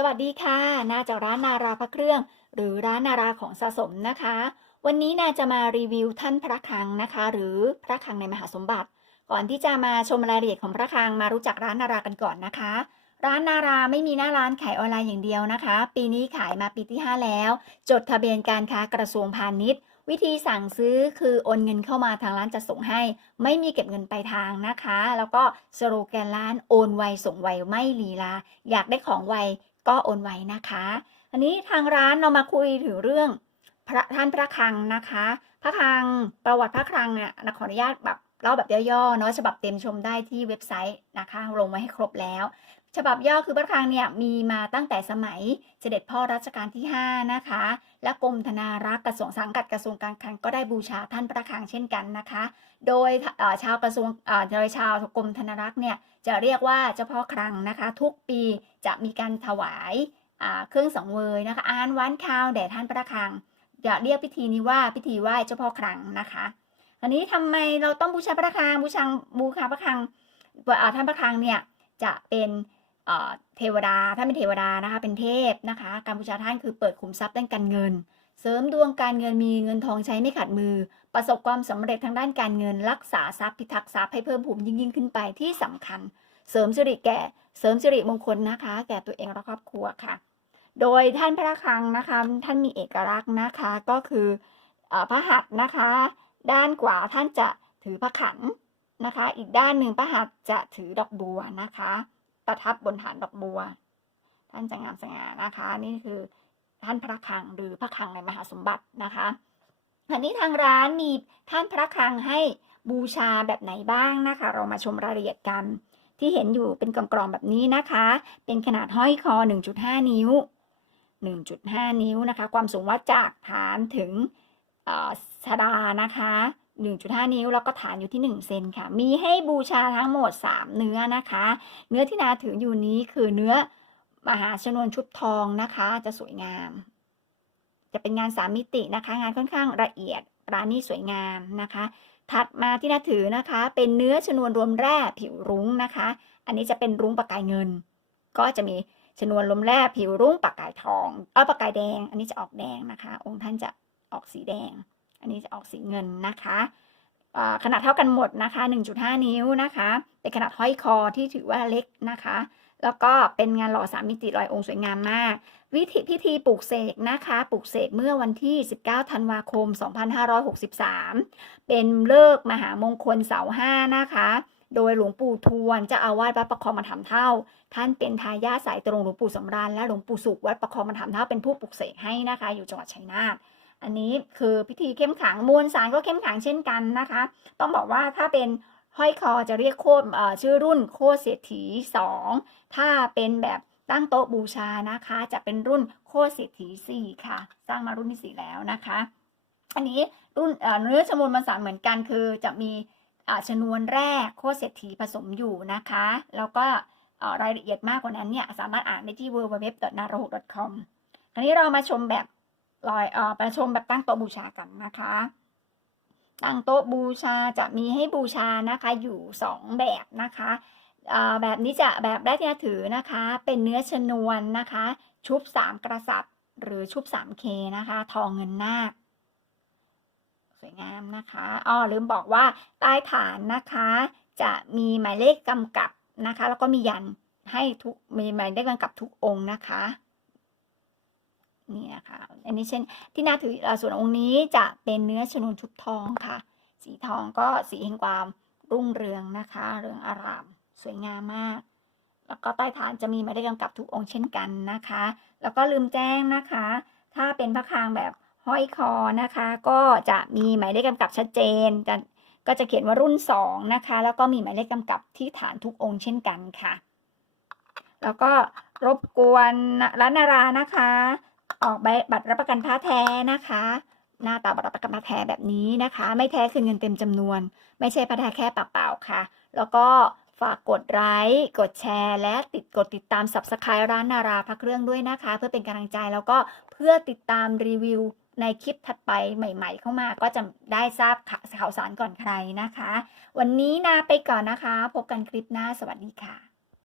สวัสดีค่ะ นาจาร้านนาราพระเครื่อง หรือร้านนาราของสะสมนะคะ วันนี้นาจะมารีวิวท่านพระคลังนะคะ หรือพระคลังในมหาสมบัติ ก่อนที่จะมาชมรายละเอียดของพระคลังมารู้จักร้านนารากันก่อนนะคะ ร้านนาราไม่มีหน้าร้านขายออนไลน์อย่างเดียวนะคะ ปีนี้ขายมาปีที่ 5 แล้ว จดทะเบียนการค้ากระทรวงพาณิชย์ วิธีสั่งซื้อคือโอนเงินเข้ามาทางร้านจะส่งให้ ไม่มีเก็บเงินปลายทางนะคะ แล้วก็สโลแกนร้านโอนไวส่งไวไม่ลีลา อยากได้ของไว ก็โอนไว้นะคะ อันนี้ทางร้านเรามาคุยถึงเรื่องพระท่านพระคลังนะคะ พระคลังประวัติพระคลังเนี่ยนะขออนุญาตแบบเล่าแบบย่อๆเนาะฉบับเต็มชมได้ที่เว็บไซต์นะคะ ลงไว้ให้ครบแล้ว ฉบับย่อคือพระคลังเนี่ยมีมาตั้งแต่สมัยเสด็จพ่อรัชกาลที่ 5 นะคะ และกรมธนารักษ์กระทรวงสังกัดกระทรวงการคลังก็ได้บูชาท่านพระคลังเช่นกันนะคะ โดยชาวกระทรวงโดยชาวกรมธนารักษ์เนี่ยจะเรียกว่าเจ้าพ่อคลังนะคะ ทุกปีจะมีการถวายาเครื่องสังเวยนะคะอ่านวานข้าวแด่ท่านพระคลังจะเรียกพิธีนี้ว่าพิธีไหว้เจ้าพ่อคลังนะคะอันนี้ทำไมเราต้องบูชาพระคลังบูชาบูชาพระคลังท่านพระคลังเนี่ยจะเป็น เทวดาท่านเป็นเทวดานะคะ เป็นเทพนะคะการบูชาท่านคือเปิดขุมทรัพย์ด้านการเงิน เสริมดวงการเงินมีเงินทองใช้ไม่ขาดมือ ประสบความสำเร็จทางด้านการเงิน รักษาทรัพย์พิทักษ์ทรัพย์ให้เพิ่มพูนยิ่งยิ่งขึ้นไปที่สำคัญ เสริมสิริแก่เสริมสิริมงคลนะคะ แก่ตัวเองและครอบครัวค่ะ โดยท่านพระคลังนะคะ ท่านมีเอกลักษณ์นะคะก็คือเอ่อพระหัตถ์นะคะ ด้านขวาท่านจะถือพระขันนะคะ อีกด้านหนึ่งพระหัตถ์จะถือดอกบัวนะคะ ประทับบนฐานดอกบัว ท่านจะงามสง่านะคะ นี่คือท่านพระคลังหรือพระคลังในมหาสมบัตินะคะอันนี้ทางร้านมีท่านพระคลังให้บูชาแบบไหนบ้างนะคะ เรามาชมรายละเอียดกัน ที่เห็นอยู่เป็นกล่องๆแบบนี้นะคะ เป็นขนาดห้อยคอ 1.5 นิ้ว 1.5 นิ้วนะคะ ความสูงวัดจากฐานถึงเอ่อชดานะคะ 1.5 นิ้ว แล้วก็ฐานอยู่ที่ 1 เซนค่ะ มีให้บูชาทั้งหมด 3 เนื้อนะคะ เนื้อที่นาถืออยู่นี้คือเนื้อมหาชนวนชุบทองนะคะ จะสวยงาม จะเป็นงานสามมิตินะคะ งานค่อนข้างละเอียดปราณีสวยงามนะคะ ถัดมาที่นาถือนะคะ เป็นเนื้อชนวนรวมแร่ผิวรุ้งนะคะ อันนี้จะเป็นรุ้งประกายเงิน ก็จะมีชนวนลมแร่ผิวรุ้งประกายทอง เออประกายแดง อันนี้จะออกแดงนะคะ องค์ท่านจะออกสีแดง อันนี้จะออกสีเงินนะคะขนาดเท่ากันหมดนะคะ 1.5 นิ้วนะคะ เป็นขนาดห้อยคอที่ถือว่าเล็กนะคะ แล้วก็เป็นงานหล่อสามมิติลอยองค์สวยงามมาก วิธีพิธีปลูกเสกนะคะ ปลูกเสกเมื่อวันที่ 19 ธันวาคม 2563 เป็นเลิกมหามงคลเสาห้านะคะ โดยหลวงปู่ทวนเจ้าอาวาสวัดประคองมาถามเท่า ท่านเป็นทายาทสายตรงหลวงปู่สำราญและหลวงปู่สุขวัดประคองมาถามเท่าเป็นผู้ปลุกเสกให้นะคะ อยู่จังหวัดชัยนาท อันนี้คือพิธีเข้มขังมวลสารก็เข้มขังเช่นกันนะคะ ต้องบอกว่าถ้าเป็นห้อยคอจะเรียกโคตรเอ่อชื่อรุ่นโคตรเศรษฐีสองถ้าเป็นแบบตั้งโต๊ะบูชานะคะ จะเป็นรุ่นโคตรเศรษฐีสี่ค่ะ สร้างมารุ่นที่สี่แล้วนะคะ อันนี้รุ่นเนื้อชนวนมวลสารเหมือนกันคือจะมีชนวนแรกโคตรเศรษฐีผสมอยู่นะคะ แล้วก็รายละเอียดมากกว่านั้นเนี่ยสามารถอ่านได้ที่ www.naraho.com คราวนี้เรามาชมแบบ ลอยเอ่อมาชมแบบตั้งโต๊ะบูชากันนะคะ ตั้งโต๊ะบูชาจะมีให้บูชานะคะอยู่สองแบบนะคะอ่าแบบนี้จะแบบแรกที่ถือนะคะ เป็นเนื้อชนวนนะคะ ชุบสามกษัตริย์หรือชุบ 3K นะคะ ทองเงินนาคสวยงามนะคะอ้อลืมบอกว่าใต้ฐานนะคะ จะมีหมายเลขกำกับนะคะ แล้วก็มียันให้ทุกมีหมายเลขกำกับทุกองค์นะคะ นี่นะคะอันนี้เช่นที่นาถือส่วนองค์นี้จะเป็นเนื้อชนวนชุบทองค่ะ สีทองก็สีแห่งความรุ่งเรืองนะคะ เรืองอารามสวยงามมาก แล้วก็ใต้ฐานจะมีหมายเลขกำกับทุกองค์เช่นกันนะคะ แล้วก็ลืมแจ้งนะคะ ถ้าเป็นพระคางแบบห้อยคอนะคะ ก็จะมีหมายเลขกำกับชัดเจนจะก็จะเขียนว่ารุ่น 2 นะคะ แล้วก็มีหมายเลขกำกับที่ฐานทุกองค์เช่นกันค่ะ แล้วก็รบกวนร้านนารานะคะ ออกใบบัตรรับประกันผ้าแท้นะคะ หน้าตาบัตรรับประกันผ้าแท้แบบนี้นะคะ ไม่แท้คืนเงินเต็มจำนวน ไม่ใช่ผ้าแท้แค่ปากเปล่าค่ะ แล้วก็ฝากกดไลค์กดแชร์ และติดกดติดตาม subscribe ร้านนาราพระเครื่องด้วยนะคะ เพื่อเป็นกำลังใจแล้วก็เพื่อติดตามรีวิวในคลิปถัดไปใหม่ ๆ เข้ามาก็จะได้ทราบข่าวสารก่อนใครนะคะ วันนี้นาไปก่อนนะคะ พบกันคลิปหน้าสวัสดีค่ะ